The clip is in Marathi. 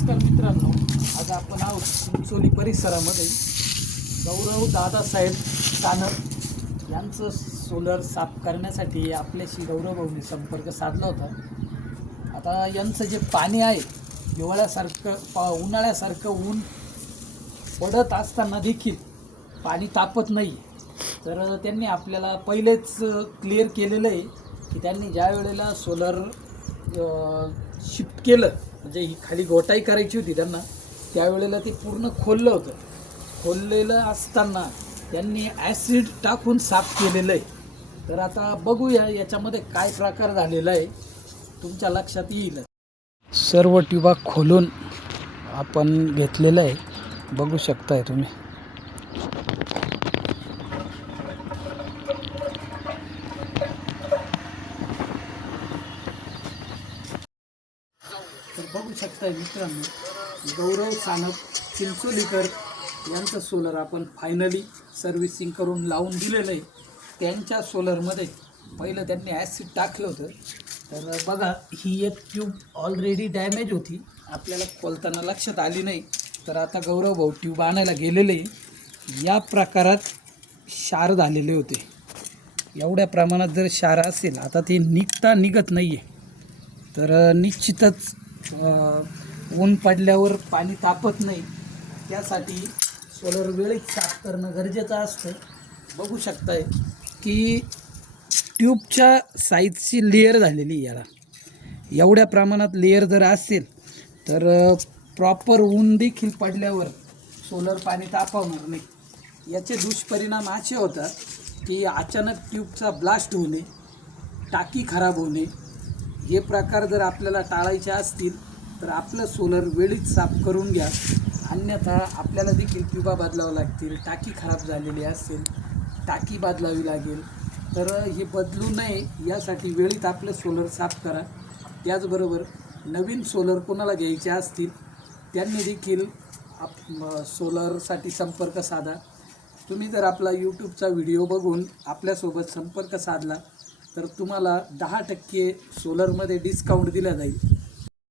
नमस्कार मित्रांनो, आज आपण आहोत चिंचोली परिसरामध्ये गौरव दादासाहेब सानप यांचं सोलर साफ करण्यासाठी आपल्याशी गौरव भाऊंनी संपर्क साधला होता. आता यांचं जे पाणी आहे उन्हाळ्यासारखं ऊन पडत असताना देखील पाणी तापत नाही. तर त्यांनी आपल्याला पहिलेच क्लिअर केलेलं आहे की त्यांनी ज्या वेळेला सोलर शिफ्ट केलं, म्हणजे ही खाली गोटाई करायची होती त्यांना, त्यावेळेला ते पूर्ण खोललं होतं. खोललेलं असताना त्यांनी ॲसिड टाकून साफ केलेलं आहे. तर आता बघूया याच्यामध्ये काय प्रकार झालेला आहे, तुमच्या लक्षात येईल. सर्व ट्यूबा खोलून आपण घेतलेलं आहे, बघू शकताय तुम्ही. तर बघू शकताय मित्रांनो, गौरव सानप चिंचोलीकर यांचं सोलर आपण फायनली सर्व्हिसिंग करून लावून दिलेलं आहे. त्यांच्या सोलरमध्ये पहिलं त्यांनी ॲसिड टाकलं होतं. तर बघा, ही एक ट्यूब ऑलरेडी डॅमेज होती, आपल्याला खोलताना लक्षात आली नाही. तर आता गौरव भाऊ ट्यूब आणायला गेलेले, या प्रकारात क्षार झालेले होते. एवढ्या प्रमाणात जर क्षार असेल, आता ते निघत नाही आहे. तर निश्चितच ऊन पडल्यावर पाणी तापत नाही, त्यासाठी सोलर वेळेत साफ करणं गरजेचं असतं. बघू शकताय की ट्यूबच्या साईजची लेअर झालेली. याला एवढ्या प्रमाणात लेअर जर असेल तर प्रॉपर ऊन देखील पडल्यावर सोलर पाणी तापवणार नाही. याचे दुष्परिणाम असे होतात की अचानक ट्यूबचा ब्लास्ट होणे, टाकी खराब होणे. हे प्रकार जर आपल्याला टाळायचे असतील तर आपलं सोलर वेळीच साफ करून घ्या, अन्यथा आपल्याला देखील ट्यूबा बदलावं लागतील. टाकी खराब झालेली असेल, टाकी बदलावी लागेल. तर हे बदलू नये यासाठी वेळीच आपलं सोलर साफ करा. त्याचबरोबर नवीन सोलर कोणाला घ्यायचे असतील त्यांनी देखील सोलरसाठी संपर्क साधा. तुम्ही जर आपला यूट्यूबचा व्हिडिओ बघून आपल्यासोबत संपर्क साधला तर तुम्हाला 10% सोलरमध्ये डिस्काउंट दिला जाईल.